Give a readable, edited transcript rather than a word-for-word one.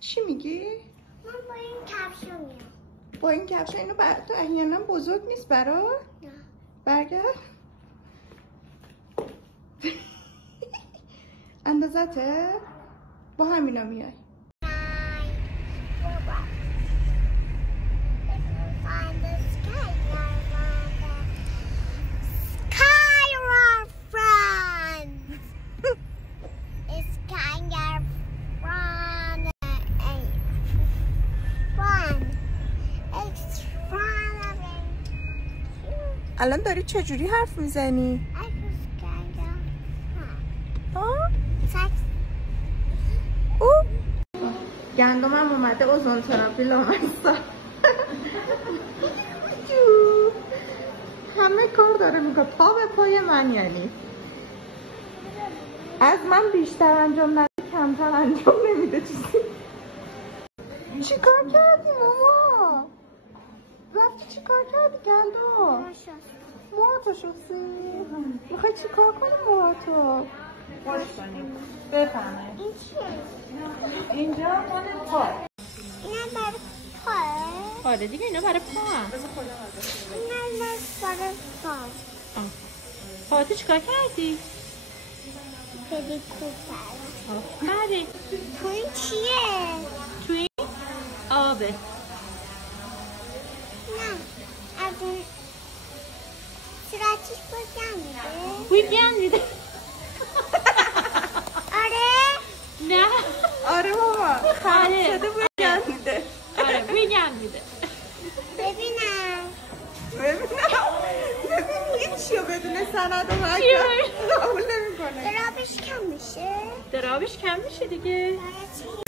چی میگی؟ من با این کفش میام. با این کفش اینو تو احیانا بزرگ نیست برا؟ نه. برگرد. اندازته؟ با همینا میای. الان داری چجوری حرف میزنی؟ او گندمم اومده اوزون تراپی لامصب. همه کار داره میکنه، پا به پای من. یعنی از من بیشتر انجام نده کمتر انجام نمیده. چیزی چی کار کردی ماما؟ رفتی چی کار کردی گندم؟ موهاتو شستی؟ میخوای چی کار کنی موهاتو؟ خوش کنیم بفهمه. این چیه؟ اینجا مال پای. اینم برای پاه؟ آره دیگه اینا برای پا هم. اینم برای پاه. پاهاتو چیکار کردی؟ پدیکور کردم. آفرین. تو این چیه؟ تو این آبه. نه از اون صورتش بگم میده؟ بوی بیان میده. آره؟ نه آره بابا خراب شده بوی بیان میده. آره بوی بیان میده. ببینم ببین هیچیو بدون سند و مرکب قبول نمیکنه. درابش کم میشه؟ درابش کم میشه دیگه. برای چی؟